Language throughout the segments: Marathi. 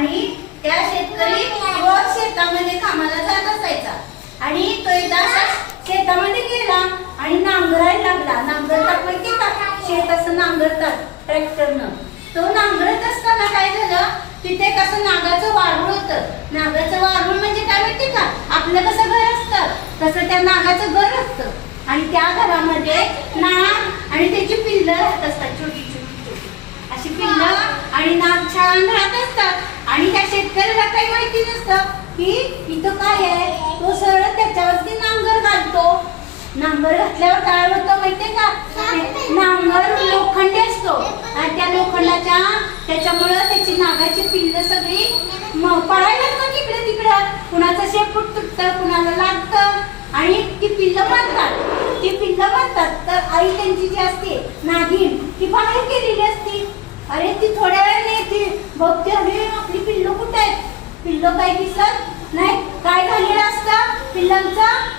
आणि त्या शेतकरी रोज शेतामध्ये कामाला जात असायचा आणि तो एकदा शेतामध्ये गेला आणि नांगरायला लागला. नांगरतात माहिती का, शेत असं नांगरतात ट्रॅक्टरनं. तो नांगरत असताना काय झालं, तिथे कसं नागाचं वारूळ होतं. नागाचं वारूळ म्हणजे काय माहिती का, आपलं कसं घर असतं तसं त्या नागाचं घर असतं आणि त्या घरामध्ये नाग आणि त्याची पिल्लं राहत असतात, छोटी छोटी छोटी अशी पिल्लं आणि नाग छान राहत असतात. आणि त्या शेतकऱ्याला काही माहिती नसतं की इथं काय आहे. तो सरळ त्याच्यावरती नांगर घालतो. नांगर घातल्यावर काय होतं माहितीये का, नांगर लोखंडी असतो आणि त्या लोखंडाच्या त्याच्यामुळं त्याची नागाची पिल्लं सगळी पळायला लागतात इकडे तिकडं. कुणाचं शेपूट तुटतं, कुणाला लागतं आणि ती पिल्लं मरतात. ती पिल्लं मरतात तर आई त्यांची जी असते नागिन ती बाहेर गेलेली असती. अरे ती थोड्या वेळाने येते, बघते अरे आपली पिल्लं कुठे आहेत. पिल्लं काही दिसत नाही. काय झालेलं असतं, पिल्लांचं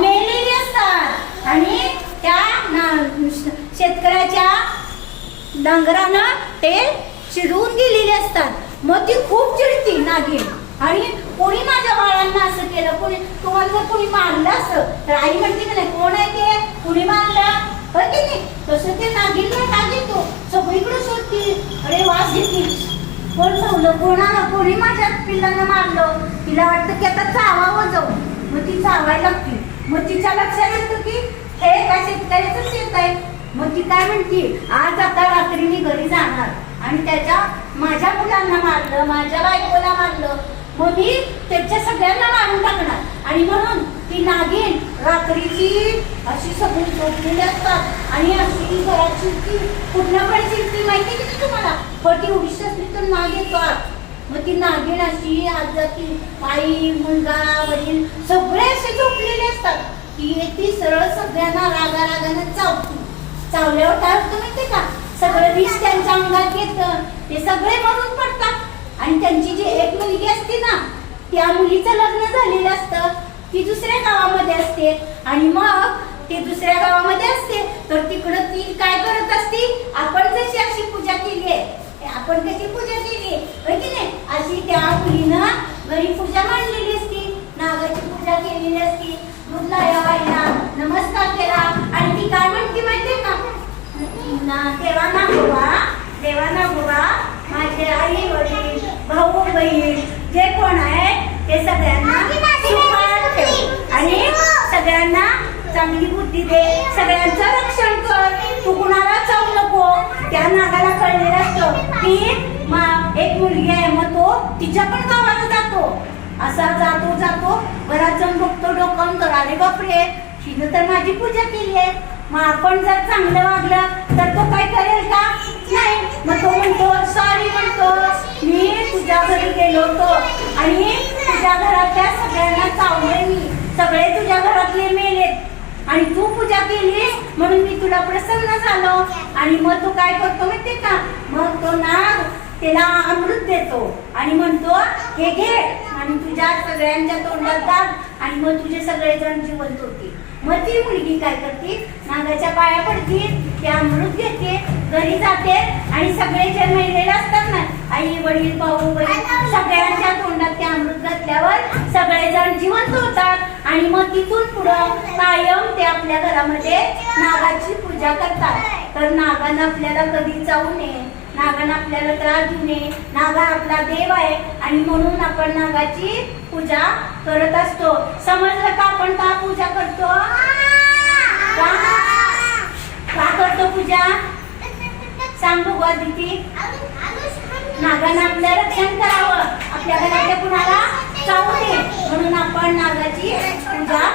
मेलेली असतात आणि त्या शेतकऱ्याच्या नांगरानं ते चिडून गेलेले असतात. मग ती खूप चिडती नागिन आणि कोणी माझ्या बाळांना असं केलं, कोणी तुम्हाला जर कोणी मारलं असं तर आई म्हणते की नाही कोण आहे ते, कोणी मारलं होय की नाही. तसं ते नागिनला राग येतो, सगळीकडे शोधती. अरे वास घेतील, कोण चावलं, कोणी माझ्या पिल्लांना मारलं. तिला वाटतं की आता चावावं जाऊ, मग ती चावायला लागती. मग तिच्या लक्षात येतं की हे एका शेतकऱ्याचं शेत आहे. मग ती काय म्हणती, आज आता रात्री मी घरी जाणार आणि माझ्या मुलांना मारलं, माझ्या बायकोला मारलं, मग मी त्याच्या सगळ्यांना मारून टाकणार. आणि म्हणून ती नागिन रात्रीची अशी सगळी झोपलेली असतात आणि अशी घरात शिरती. कुठल्या पण शिरती माहिती किती तुम्हाला, पण ती उडीशी असली तर नाग येतो. मग ती नागिन अशी आज जाती, आई मुलगा वडील सगळे असे झोपलेले असतात. ती येते सरळ सगळ्यांना रागारागानं चावती. चावल्यावर काय होतं माहिती का, सगळं विष त्यांच्या अंगात येतं, ते सगळे मरून पडतात. आणि त्यांची जी एक मुलगी असते ना, त्या मुलीचं लग्न झालेलं असतं, ती दुसऱ्या गावामध्ये असते आणि मग ती दुसऱ्या गावामध्ये असते तर तिकडं ती काय करत असते, आपण जशी अशी पूजा केली आहे, आपण कशी पूजा केली आहे की नाही, अशी त्या मुलीनं घरी पूजा मांडलेली असती, नागाची पूजा केलेली असती. दूध लावायला नमस्कार केला आणि ती काय म्हणते माहितीये का, देवा नागोबा माझे आई वडील भाऊ बहीण जे कोण आहे ते सगळ्यांना सुखात ठेव आणि सगळ्यांना चांगली बुद्धी दे, सगळ्यांचं रक्षण कर, तू कुणाला चावू नको. त्या नागाला कळलेलं असतं की एक मुलगी आहे, मग तो तिच्या पण गावाला जातो. असा जातो घरात जाऊन बघतो, डोकावून तर अरे बापरे हिनं तर माझी पूजा केली आहे. मग आपण जर चांगलं वागलं तर तो काय करेल का, नाही. मग तो म्हणतो सॉरी, म्हणतो मी तुझ्या घरी गेलो होतो आणि तुझ्या घरातल्या सगळ्यांना चावले, मी सगळे तुझ्या घरातले मेलेत आणि तू पूजा केलीस म्हणून मी तुला प्रसन्न झालो. आणि मग तू काय करतो माहितीये का, मग तो नाग त्याला अमृत देतो आणि म्हणतो हे घे आणि तुझ्या सगळ्यांच्या तोंडात टाक आणि मग तुझे सगळेजण जिवंत होतील. मग ती मुलगी काय करते, नागाच्या पाया पडते, ते अमृत घेते, घरी जाते आणि सगळे जे मेलेले असतात ना, आई वडील भाऊ बहीण सगळ्यांच्या तोंडात ते अमृत घातल्यावर सगळेजण जिवंत होतात. आणि मग तिथून पुढं कायम ते आपल्या घरामध्ये नागाची पूजा करतात. तर नागानं आपल्याला कधी चावू नये, नागानं आपल्याला त्रास देऊ नये, नागा आपला देव आहे आणि म्हणून आपण नागाची पूजा करत असतो. समजलं का आपण का पूजा करतो, का करतो पूजा, सांग बघू अदिती. नागानं आपलं रक्षण करावं, आपल्या घरातल्या कुणाला चावू नये म्हणून आपण नागाची पूजा